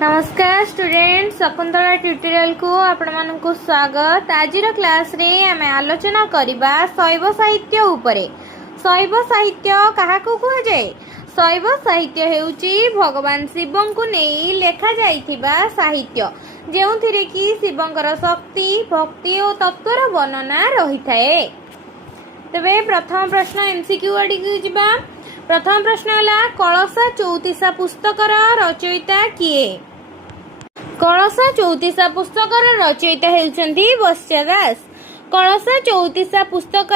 नमस्कार student Shakuntala tutorial को आपण मानकु स्वागत। आज क्लास रे आमे आलोचना करिबा शैव साहित्य उपरे। शैव साहित्य काहाकु कुहा जाय? शैव साहित्य हेउची भगवान शिवं को नेई लेखा जाइथिबा साहित्य जेउथिरे कि शिवंकर शक्ति भक्ति और तत्वर वर्णना रही थाए। तबे प्रथम प्रश्न एमसीक्यू आडी जिबा। प्रथम प्रश्न है कलशा चौतीसा पुस्तकर रचयिता किए? कलशा चौतीसा पुस्तकर रचयिता हेउचंती वत्स्या दास। कलशा चौतीसा पुस्तक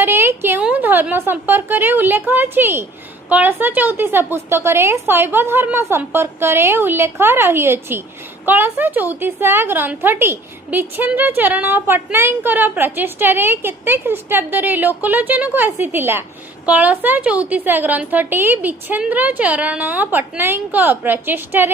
केउ धर्म संपर्क उल्लेख अछि? कलशा चौतीसा पुस्तक शैव धर्म संपर्क उल्लेख रही अछि। कलशा चौतीसा ग्रंथटी विच्छेन्द्र चरण पट्टनायकर प्रचेष्टा केते ख्रीष्टाब्द लोकलोचन को आसीथिला? कलशा चौतीसा ग्रंथटी विच्छेन्द्र चरण पट्टनायक प्रचेष्टा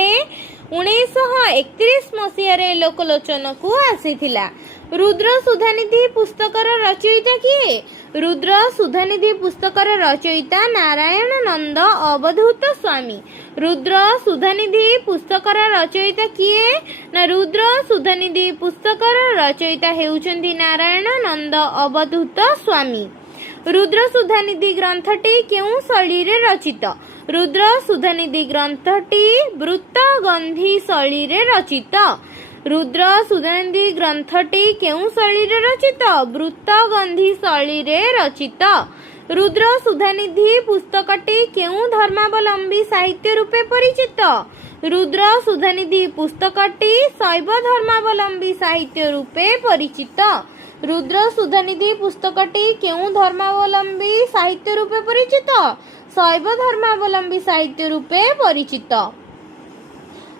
1931 मसीह लोकलोचन को आसीथिला। रुद्र सुधानिधि पुस्तकर रचयिता किए? रुद्र सुधानिधि पुस्तकर रचयिता नारायण नंद अवधूत स्वामी। रुद्र सुधानिधि पुस्तकर रचयिता किए? ना रुद्र सुधानिधि पुस्तकर रचयिता हेउचंती नारायण नंद अवधूत स्वामी। रुद्र सुधानिधि ग्रंथटी केउ शैली रे रचित? रुद्र सुधानिधि ग्रंथटी वृत्त गंधी शैली रे रचित। रुद्र सुधानिधि ग्रंथटी केउ शैली रे रचित? वृत्त गंधी शैली रे रचित। रुद्र सुधानिधि पुस्तकटी केउ धर्मावलंबी साहित्य रूपे परिचित? रुद्र सुधानिधि पुस्तकटी शैव धर्मावलंबी साहित्य रूपे परिचित। रुद्र सुधानिधि पुस्तकटी केउ धर्मावलंबी साहित्य रूपे परिचित? शैव धर्मावलंबी साहित्य रूपे परिचित।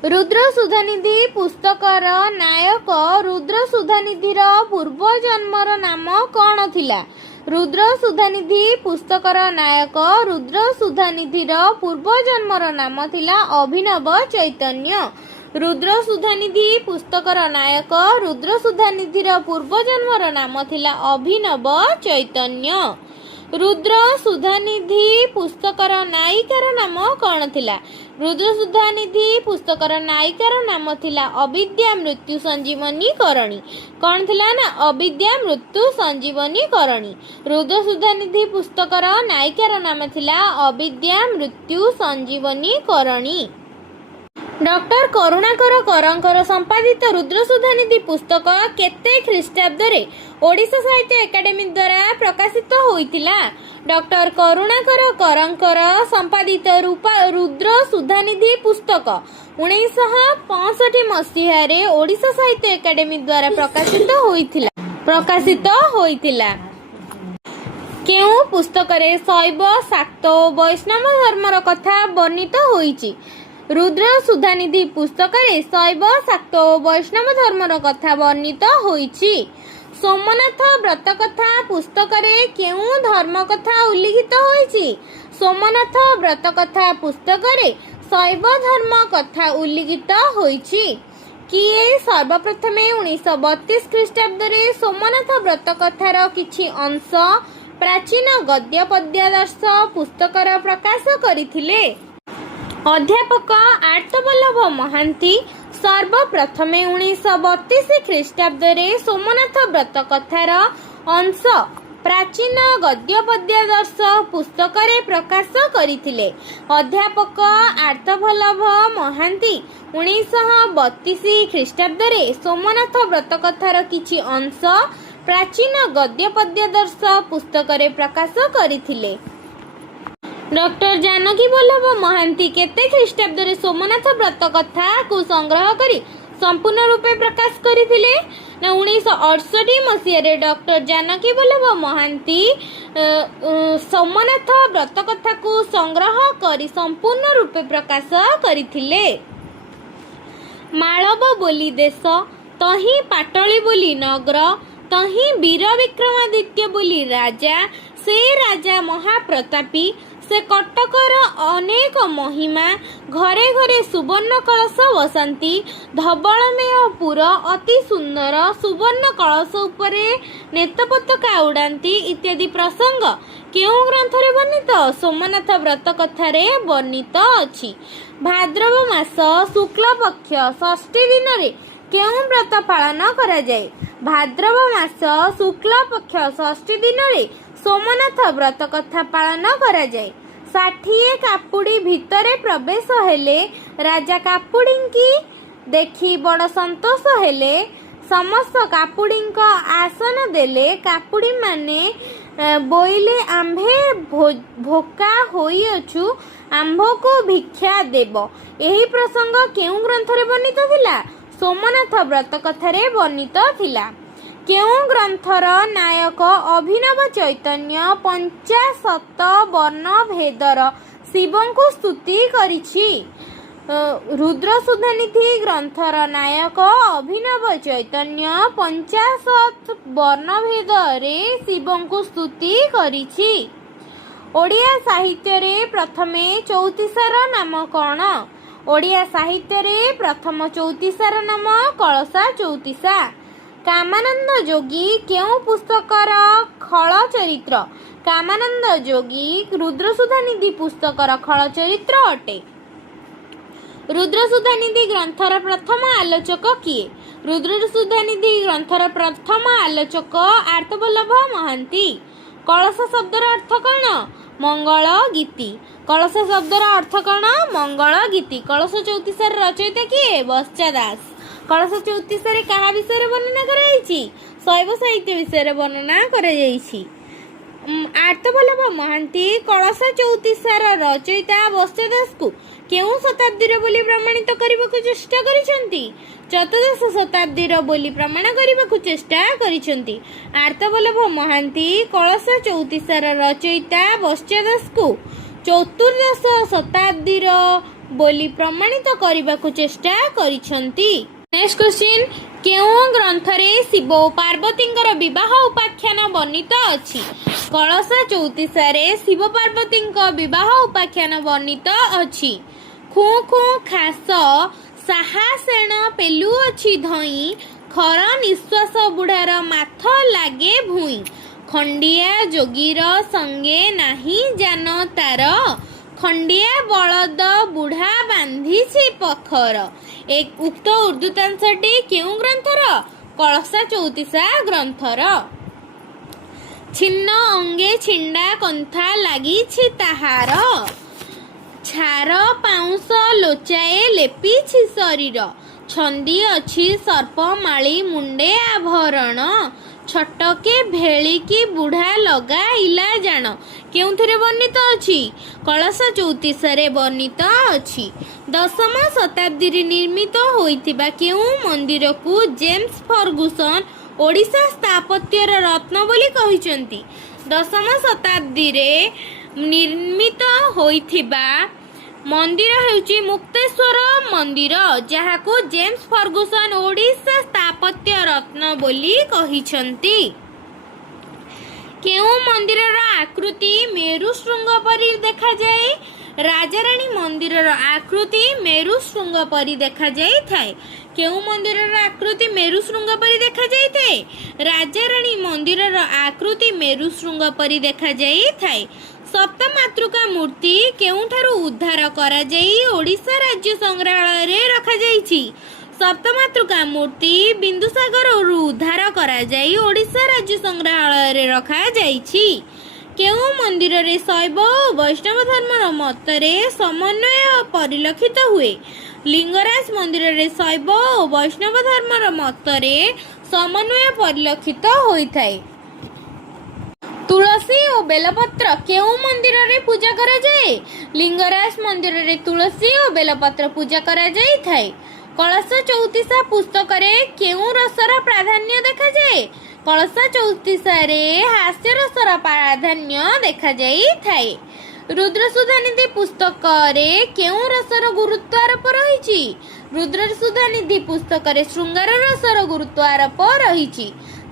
रुद्र सुधानिधि पुस्तकर नायक रुद्र सुधानिधिर पूर्व जन्मर नाम कौन थिला? रुद्र सुधानिधि पुस्तकर नायक रुद्र सुधानिधिर पूर्व जन्मर नाम थिला अभिनव चैतन्य। रुद्र सुधानिधि पुस्तकर नायक रुद्र सुधानिधिर पूर्व जन्मर नाम थिला अभिनव चैतन्य। रुद्र सुधानिधि पुस्तकर नायिकार नाम कौन थिला? रुद्र सुधानिधि पुस्तकर नायिकार नाम थिला अविद्या मृत्यु संजीवनी करणी। कौन थिला ना? अविद्या मृत्यु संजीवनी करणी। रुद्र सुधानिधि पुस्तकर नायिकार नाम थिला अविद्या मृत्यु संजीवनी करणी। डॉक्टर करुणाकर करंकर संपादित रुद्र सुधानिधि पुस्तक केते ख्रीष्टाब्द रे ओडिशा साहित्य एकाडेमी द्वारा प्रकाशित होइतिला? डॉक्टर करुणाकर करंकर संपादित रुद्र सुधानिधि पुस्तक 1965 मसीह रे ओडिशा साहित्य एकाडेमी द्वारा प्रकाशित होइतिला। केउ पुस्तक रे शैव शाक्त वैष्णव धर्मर कथा वर्णित होइछि? रुद्र सुधानिधि पुस्तक शैव शाक्त वैष्णव धर्मर कथा वर्णित होइछि। सोमनाथ व्रत कथा पुस्तक केउ धर्म कथा उल्लिखित होइछि? सोमनाथ व्रत कथा पुस्तक शैव धर्म कथा उल्लिखित होइछि। किए सर्वप्रथमे 1932 ख्रीष्टाब्द सोमनाथ व्रत कथार किछि अंश प्राचीन गद्य पद्यादर्श पुस्तकर प्रकाश करथिले? अध्यापक आर्तवल्लभ महांती सर्वप्रथमे 1932 ख्रीष्टाब्द सोमनाथ व्रत कथार अंश प्राचीन गद्य पद्यादर्श पुस्तक प्रकाश करथिले। अध्यापक आर्तवल्लभ महांती 1932 ख्रीष्टाब्द सोमनाथ व्रत कथार किछि अंश प्राचीन गद्य पद्यादर्श पुस्तक प्रकाश करथिले। डॉक्टर जानकी वल्लभ महांती केते ख्रीष्टाब्द सोमनाथ व्रत कथा को संग्रह करी संपूर्ण रूपे प्रकाश करथिले? ना 1968 मसीह डॉक्टर जानकी वल्लभ महांती सोमनाथ व्रत कथा को संग्रह करी संपूर्ण रूपे प्रकाश करथिले। माळव बोली देश तही पाटली बोली नगर तही वीर विक्रमादित्य बोली राजा से राजा महाप्रतापी ସେ କଟକର ଅନେକ ମହିମା ଘରେ ଘରେ ସୁବର୍ଣ୍ଣ କଳସ ବସାନ୍ତି। ଧବଳମୟ ପୁର ଅତି ସୁନ୍ଦର ସୁବର୍ଣ୍ଣ କଳସ ଉପରେ ନେତ ପତାକା ଉଡ଼ାନ୍ତି ଇତ୍ୟାଦି ପ୍ରସଙ୍ଗ କେଉଁ ଗ୍ରନ୍ଥରେ ବର୍ଣ୍ଣିତ? ସୋମନାଥ ବ୍ରତ କଥାରେ ବର୍ଣ୍ଣିତ ଅଛି। ଭାଦ୍ରବ ମାସ ଶୁକ୍ଳପକ୍ଷ ଷଷ୍ଠୀ ଦିନରେ କେଉଁ ବ୍ରତ ପାଳନ କରାଯାଏ? ଭାଦ୍ରବ ମାସ ଶୁକ୍ଳପକ୍ଷ ଷଷ୍ଠୀ ଦିନରେ ସୋମନାଥ ବ୍ରତ କଥା ପାଳନ କରାଯାଏ। 60 କାପୁଡ଼ି ଭିତରେ ପ୍ରବେଶ ହେଲେ ରାଜା କାପୁଡ଼ିଙ୍କି ଦେଖି ବଡ଼ ସନ୍ତୋଷ ହେଲେ। ସମସ୍ତ କାପୁଡ଼ିଙ୍କ ଆସନ ଦେଲେ। କାପୁଡ଼ିମାନେ ବୋଇଲେ ଆମ୍ଭେ ଭୋକା ହୋଇଅଛୁ, ଆମ୍ଭକୁ ଭିକ୍ଷା ଦେବ। ଏହି ପ୍ରସଙ୍ଗ କେଉଁ ଗ୍ରନ୍ଥରେ ବର୍ଣ୍ଣିତ ଥିଲା? ସୋମନାଥ ବ୍ରତ କଥାରେ ବର୍ଣ୍ଣିତ ଥିଲା। କେଉଁ ଗ୍ରନ୍ଥର ନାୟକ ଅଭିନବ ଚୈତନ୍ୟ 50 ବର୍ଣ୍ଣ ଭେଦର ଶିବଙ୍କୁ ସ୍ତୁତି କରିଛି? ରୁଦ୍ରସୁଧାନିଧି ଗ୍ରନ୍ଥର ନାୟକ ଅଭିନବ ଚୈତନ୍ୟ 50 ବର୍ଣ୍ଣଭେଦରେ ଶିବଙ୍କୁ ସ୍ତୁତି କରିଛି। ଓଡ଼ିଆ ସାହିତ୍ୟରେ ପ୍ରଥମେ ଚଉତିଶାର ନାମ କ'ଣ? ଓଡ଼ିଆ ସାହିତ୍ୟରେ ପ୍ରଥମ ଚଉତିଶାର ନାମ କଳସା ଚଉତିଶା। କାମାନନ୍ଦ ଯୋଗୀ କେଉଁ ପୁସ୍ତକର ଖଳ ଚରିତ୍ର? କାମାନନ୍ଦ ଯୋଗୀ ରୁଦ୍ରସୁଧାନିଧି ପୁସ୍ତକର ଖଳ ଚରିତ୍ର ଅଟେ। ରୁଦ୍ରସୁଧାନିଧି ଗ୍ରନ୍ଥର ପ୍ରଥମ ଆଲୋଚକ କିଏ? ରୁଦ୍ରସୁଧାନିଧି ଗ୍ରନ୍ଥର ପ୍ରଥମ ଆଲୋଚକ ଆର୍ତ୍ତବଲ୍ଲଭ ମହାନ୍ତି। କଳସ ଶବ୍ଦର ଅର୍ଥ କ'ଣ? ମଙ୍ଗଳ ଗୀତି। କଳସ ଶବ୍ଦର ଅର୍ଥ କ'ଣ? ମଙ୍ଗଳ ଗୀତି। କଳସ ଚଉତିଶାର ରଚୟିତା କିଏ? ବର୍ଷା ଦାସ। କଳସ ଚଉତିଶାରେ କାହା ବିଷୟରେ ବର୍ଣ୍ଣନା କରାଯାଇଛି? ଶୈବ ସାହିତ୍ୟ ବିଷୟରେ ବର୍ଣ୍ଣନା କରାଯାଇଛି। ଆର୍ତ୍ତବଲ୍ଲଭ ମହାନ୍ତି କଳସ ଚଉତିଶାର ରଚୟିତା ବର୍ଷା ଦାସକୁ କେଉଁ ଶତାବ୍ଦୀର ବୋଲି ପ୍ରମାଣିତ କରିବାକୁ ଚେଷ୍ଟା କରିଛନ୍ତି? ଚତୁର୍ଦ୍ଦଶ ଶତାବ୍ଦୀର ବୋଲି ପ୍ରମାଣ କରିବାକୁ ଚେଷ୍ଟା କରିଛନ୍ତି। ଆର୍ତ୍ତବଲ୍ଲଭ ମହାନ୍ତି କଳସ ଚଉତିଶାର ରଚୟିତା ବର୍ଷା ଦାସକୁ ଚତୁର୍ଦ୍ଦଶ ଶତାବ୍ଦୀର ବୋଲି ପ୍ରମାଣିତ କରିବାକୁ ଚେଷ୍ଟା କରିଛନ୍ତି। ନେକ୍ସଟ କ୍ୱେଶ୍ଚିନ୍, କେଉଁ ଗ୍ରନ୍ଥରେ ଶିବ ଓ ପାର୍ବତୀଙ୍କର ବିବାହ ଉପାଖ୍ୟାନ ବର୍ଣ୍ଣିତ ଅଛି? କଳସା ଚଉତିଶାରେ ଶିବ ପାର୍ବତୀଙ୍କ ବିବାହ ଉପାଖ୍ୟାନ ବର୍ଣ୍ଣିତ ଅଛି। ଖୁଁ ଖୁଁ ଖାସ ସାହା ସେଣ ପେଲୁଅଛି ଧଇଁ, ଖର ନିଶ୍ୱାସ ବୁଢ଼ାର ମାଥ ଲାଗେ ଭୁଇଁ, ଖଣ୍ଡିଆ ଯୋଗୀର ସଙ୍ଗେ ନାହିଁ ଜାନ ତାର, ଖଣ୍ଡିଆ ବଳଦ ବୁଢ଼ା ବାନ୍ଧିଛି ପଖର। ଉକ୍ତ ଉର୍ଦ୍ଦୁତାଂଶଟି କେଉଁ ଗ୍ରନ୍ଥର? କଳସା ଚଉତିଶା ଗ୍ରନ୍ଥର। ଛିନ୍ନ ଅଙ୍ଗେ ଛିଣ୍ଡା କନ୍ଥା ଲାଗିଛି ତାହାର, ଛାର ପାଉଁଶ ଲୋଚାଏ ଲେପିଛି ଶରୀର, ଛନ୍ଦି ଅଛି ସର୍ପ ମାଳି ମୁଣ୍ଡେ ଆଭରଣ, ଛଟକେ ଭେଳିକି ବୁଢ଼ା ଲଗାଇଲା ଜାଣ। କେଉଁଥିରେ ବର୍ଣ୍ଣିତ ଅଛି? କଳସା ଚଉତିଶାରେ ବର୍ଣ୍ଣିତ ଅଛି। ଦଶମ ଶତାବ୍ଦୀରେ ନିର୍ମିତ ହୋଇଥିବା କେଉଁ ମନ୍ଦିରକୁ ଜେମ୍ସ ଫର୍ଗୁସନ୍ ଓଡ଼ିଶା ସ୍ଥାପତ୍ୟର ରତ୍ନ ବୋଲି କହିଛନ୍ତି? ଦଶମ ଶତାବ୍ଦୀରେ ନିର୍ମିତ ହୋଇଥିବା ମନ୍ଦିର ହେଉଛି ମୁକ୍ତେଶ୍ୱର ମନ୍ଦିର, ଯାହାକୁ ଜେମ୍ସ ଫର୍ଗୁସନ୍ ଓଡ଼ିଶା ସ୍ଥାପତ୍ୟ ରତ୍ନ ବୋଲି କହିଛନ୍ତି। କେଉଁ ମନ୍ଦିରର ଆକୃତି ମେରୁ ଶୃଙ୍ଗ ପରି ଦେଖାଯାଏ? ରାଜାରାଣୀ ମନ୍ଦିରର ଆକୃତି ମେରୁ ଶୃଙ୍ଗ ପରି ଦେଖାଯାଇଥାଏ। କେଉଁ ମନ୍ଦିରର ଆକୃତି ମେରୁ ଶୃଙ୍ଗ ପରି ଦେଖାଯାଇଥାଏ? ରାଜାରାଣୀ ମନ୍ଦିରର ଆକୃତି ମେରୁ ଶୃଙ୍ଗ ପରି ଦେଖାଯାଇଥାଏ। ସପ୍ତମାତୃକା ମୂର୍ତ୍ତି କେଉଁଠାରୁ ଉଦ୍ଧାର କରାଯାଇ ଓଡ଼ିଶା ରାଜ୍ୟ ସଂଗ୍ରହାଳୟରେ ରଖାଯାଇଛି? ସପ୍ତମାତୃକା ମୂର୍ତ୍ତି ବିନ୍ଦୁସାଗରରୁ ଉଦ୍ଧାର କରାଯାଇ ଓଡ଼ିଶା ରାଜ୍ୟ ସଂଗ୍ରହାଳୟରେ ରଖାଯାଇଛି। କେଉଁ ମନ୍ଦିରରେ ଶୈବ ଓ ବୈଷ୍ଣବ ଧର୍ମର ମତରେ ସମନ୍ୱୟ ପରିଲକ୍ଷିତ ହୁଏ? ଲିଙ୍ଗରାଜ ମନ୍ଦିରରେ ଶୈବ ଓ ବୈଷ୍ଣବ ଧର୍ମର ମତରେ ସମନ୍ୱୟ ପରିଲକ୍ଷିତ ହୋଇଥାଏ। ତୁଳସୀ ଓ ବେଲପତ୍ର କେଉଁ ମନ୍ଦିରରେ ପୂଜା କରାଯାଏ? ଲିଙ୍ଗରାଜ ମନ୍ଦିରରେ ତୁଳସୀ ଓ ବେଲପତ୍ର ପୂଜା କରାଯାଇଥାଏ। କଳସା ଚଉତିଶା ପୁସ୍ତକରେ କେଉଁ ରସର ପ୍ରାଧାନ୍ୟ ଦେଖାଯାଏ? କଳସା ଚଉତିଶାରେ ହାସ୍ୟ ରସର ପ୍ରାଧାନ୍ୟ ଦେଖାଯାଇଥାଏ। ରୁଦ୍ରସୁଧାନିଧି ପୁସ୍ତକରେ କେଉଁ ରସର ଗୁରୁତ୍ୱ ଆରୋପ ରହିଛି? ରୁଦ୍ରସୁଧାନିଧି ପୁସ୍ତକରେ ଶୃଙ୍ଗାର ରସର ଗୁରୁତ୍ୱ ଆରୋପ ରହିଛି।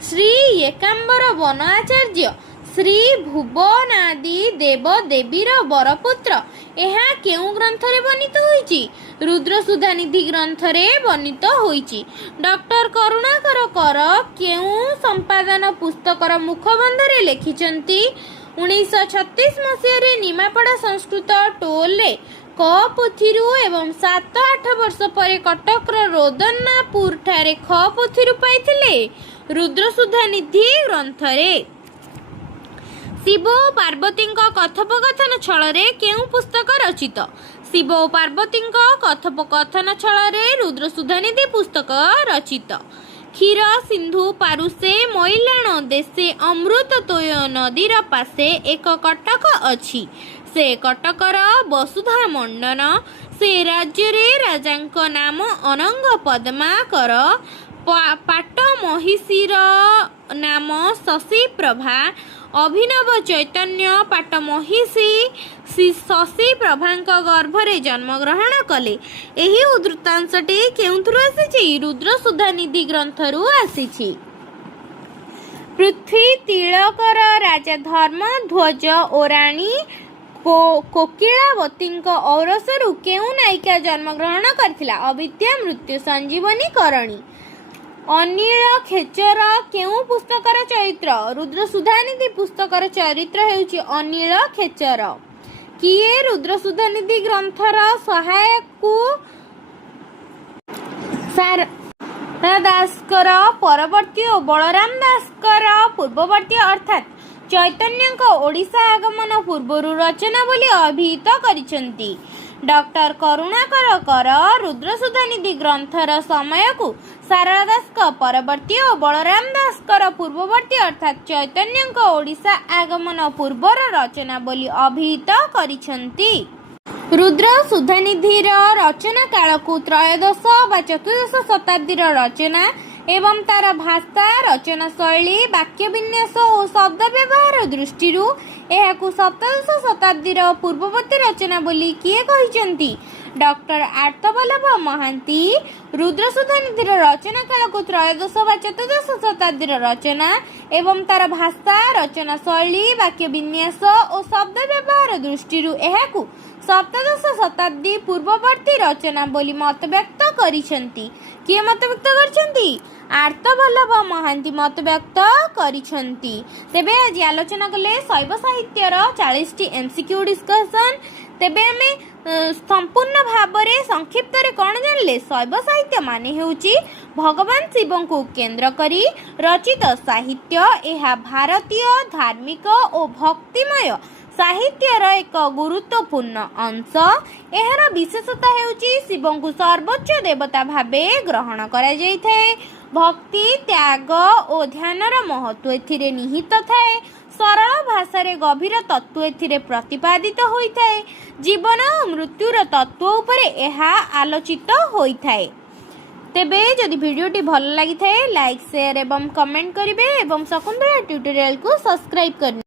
ଶ୍ରୀ ଏକାମ୍ବର ବନ ଆଚାର୍ଯ୍ୟ ଶ୍ରୀ ଭୁବନାଦି ଦେବ ଦେବୀର ବରପୁତ୍ର। ଏହା କେଉଁ ଗ୍ରନ୍ଥରେ ବର୍ଣ୍ଣିତ ହୋଇଛି? ରୁଦ୍ର ସୁଧାନିଧି ଗ୍ରନ୍ଥରେ ବର୍ଣ୍ଣିତ ହୋଇଛି। ଡକ୍ଟର କରୁଣାକର କର କେଉଁ ସମ୍ପାଦନ ପୁସ୍ତକର ମୁଖବନ୍ଧରେ ଲେଖିଛନ୍ତି? 1936 ମସିହାରେ ନିମାପଡ଼ା ସଂସ୍କୃତ ଟୋଲରେ କ ପୋଥିରୁ ଏବଂ 7-8 ବର୍ଷ ପରେ କଟକର ରୋଦନାପୁରଠାରେ ଖ ପୋଥିରୁ ପାଇଥିଲେ। ରୁଦ୍ର ସୁଧାନିଧି ଗ୍ରନ୍ଥରେ ଶିବ ଓ ପାର୍ବତୀଙ୍କ କଥୋପକଥନ ଛଳରେ କେଉଁ ପୁସ୍ତକ ରଚିତ? ଶିବ ଓ ପାର୍ବତୀଙ୍କ କଥୋପକଥନ ଛଳରେ ରୁଦ୍ର ସୁଧାନିଧି ପୁସ୍ତକ ରଚିତ। କ୍ଷୀର ସିନ୍ଧୁ ପାରୁଷେ ମଇଲାଣ ଦେଶେ ଅମୃତ ତୋୟ ନଦୀର ପାଶେ ଏକ କଟକ ଅଛି। ସେ କଟକର ବସୁଧା ମଣ୍ଡନ। ସେ ରାଜ୍ୟରେ ରାଜାଙ୍କ ନାମ ଅନଙ୍ଗ ପଦ୍ମାକର। ପାଟ ମହିଷୀର ନାମ ଶଶୀ ପ୍ରଭା। ଅଭିନବ ଚୈତନ୍ୟ ପାଟ ମହିଷୀ ଶଶୀ ପ୍ରଭାଙ୍କ ଗର୍ଭରେ ଜନ୍ମଗ୍ରହଣ କଲେ। ଏହି ଉଦ୍ଧୃତାଂଶଟି କେଉଁଥିରୁ ଆସିଛି? ରୁଦ୍ର ସୁଧାନିଧି ଗ୍ରନ୍ଥରୁ ଆସିଛି। ପୃଥ୍ୱୀ ତିଳକର ରାଜା ଧର୍ମଧ୍ୱଜ ଓ ରାଣୀ କୋକିଳାବତୀଙ୍କ ଔରସରୁ କେଉଁ ନାୟିକା ଜନ୍ମଗ୍ରହଣ କରିଥିଲା? ଅବିଦ୍ୟା ମୃତ୍ୟୁ ସଞ୍ଜୀବନୀ କରଣୀ। ଅନିଳ ଖେଚର କେଉଁ ପୁସ୍ତକର ଚରିତ୍ର? ରୁଦ୍ର ସୁଧାନିଧି ପୁସ୍ତକର ଚରିତ୍ର ହେଉଛି ଅନିଳ ଖେଚର। କିଏ ରୁଦ୍ର ସୁଧାନିଧି ଗ୍ରନ୍ଥର ସହାୟକୁ? ସାରଳା ଦାସଙ୍କର ପରବର୍ତ୍ତୀ ଓ ବଳରାମ ଦାସଙ୍କର ପୂର୍ବବର୍ତ୍ତୀ ଅର୍ଥାତ୍ ଚୈତନ୍ୟଙ୍କ ଓଡ଼ିଶା ଆଗମନ ପୂର୍ବରୁ ରଚନା ବୋଲି ଅଭିହିତ କରିଛନ୍ତି। ଡକ୍ଟର କରୁଣାକର କର ରୁଦ୍ର ସୁଧାନିଧି ଗ୍ରନ୍ଥର ସମୟକୁ ସାରଳା ଦାସଙ୍କ ପରବର୍ତ୍ତୀ ଓ ବଳରାମ ଦାସଙ୍କର ପୂର୍ବବର୍ତ୍ତୀ ଅର୍ଥାତ୍ ଚୈତନ୍ୟଙ୍କ ଓଡ଼ିଶା ଆଗମନ ପୂର୍ବର ରଚନା ବୋଲି ଅଭିହିତ କରିଛନ୍ତି। ରୁଦ୍ର ସୁଧାନିଧିର ରଚନା କାଳକୁ ତ୍ରୟୋଦଶ ବା ଚତୁର୍ଦ୍ଦଶ ଶତାବ୍ଦୀର ରଚନା ଏବଂ ତାର ଭାଷା, ରଚନା ଶୈଳୀ, ବାକ୍ୟ ବିନ୍ୟାସ ଓ ଶବ୍ଦ ବ୍ୟବହାର ଦୃଷ୍ଟିରୁ ଏହାକୁ ସପ୍ତଦଶ ଶତାବ୍ଦୀର ପୂର୍ବବର୍ତ୍ତୀ ରଚନା ବୋଲି କିଏ କହିଛନ୍ତି? ଡକ୍ଟର ଆର୍ତ୍ତବଲ୍ଲଭ ମହାନ୍ତି। ରୁଦ୍ର ସୁଧାନିଧିର ରଚନା କାଳକୁ ତ୍ରୟୋଦଶ ବା ଚତୁର୍ଦ୍ଦଶ ଶତାବ୍ଦୀର ରଚନା ଏବଂ ତାର ଭାଷା, ରଚନା ଶୈଳୀ, ବାକ୍ୟ ବିନ୍ୟାସ ଓ ଶବ୍ଦ ବ୍ୟବହାର ଦୃଷ୍ଟିରୁ ଏହାକୁ ସପ୍ତଦଶ ଶତାବ୍ଦୀ ପୂର୍ବବର୍ତ୍ତୀ ରଚନା ବୋଲି ମତବ୍ୟକ୍ତ କରିଛନ୍ତି। କିଏ ମତବ୍ୟକ୍ତ କରିଛନ୍ତି? ଆର୍ତ୍ତବଲ୍ଲଭ ମହାନ୍ତି ମତବ୍ୟକ୍ତ କରିଛନ୍ତି। ତେବେ ଆଜି ଆଲୋଚନା କଲେ ଶୈବ ସାହିତ୍ୟର 40ଟି MCQ ଡିସ୍କସନ୍। ତେବେ ଆମେ ସମ୍ପୂର୍ଣ୍ଣ ଭାବରେ ସଂକ୍ଷିପ୍ତରେ କ'ଣ ଜାଣିଲେ? ଶୈବ ସାହିତ୍ୟ ମାନେ ହେଉଛି ଭଗବାନ ଶିବଙ୍କୁ କେନ୍ଦ୍ର କରି ରଚିତ ସାହିତ୍ୟ। ଏହା ଭାରତୀୟ ଧାର୍ମିକ ଓ ଭକ୍ତିମୟ ସାହିତ୍ୟର ଏକ ଗୁରୁତ୍ୱପୂର୍ଣ୍ଣ ଅଂଶ। ଏହାର ବିଶେଷତା ହେଉଛି ଶିବଙ୍କୁ ସର୍ବୋଚ୍ଚ ଦେବତା ଭାବେ ଗ୍ରହଣ କରାଯାଇଥାଏ। ଭକ୍ତି, ତ୍ୟାଗ ଓ ଧ୍ୟାନର ମହତ୍ତ୍ୱ ଏଥିରେ ନିହିତ ଥାଏ। ସରଳ ଭାଷାରେ ଗଭୀର ତତ୍ତ୍ୱ ଏଥିରେ ପ୍ରତିପାଦିତ ହୋଇଥାଏ। ଜୀବନ ଓ ମୃତ୍ୟୁର ତତ୍ତ୍ୱ ଉପରେ ଏହା ଆଲୋଚିତ ହୋଇଥାଏ। ତେବେ ଯଦି ଭିଡ଼ିଓଟି ଭଲ ଲାଗିଥାଏ ଲାଇକ୍, ସେୟାର ଏବଂ କମେଣ୍ଟ କରିବେ ଏବଂ ଶକୁନ୍ତଳା ଟ୍ୟୁଟୋରିଆଲକୁ ସବସ୍କ୍ରାଇବ୍ କରିବେ।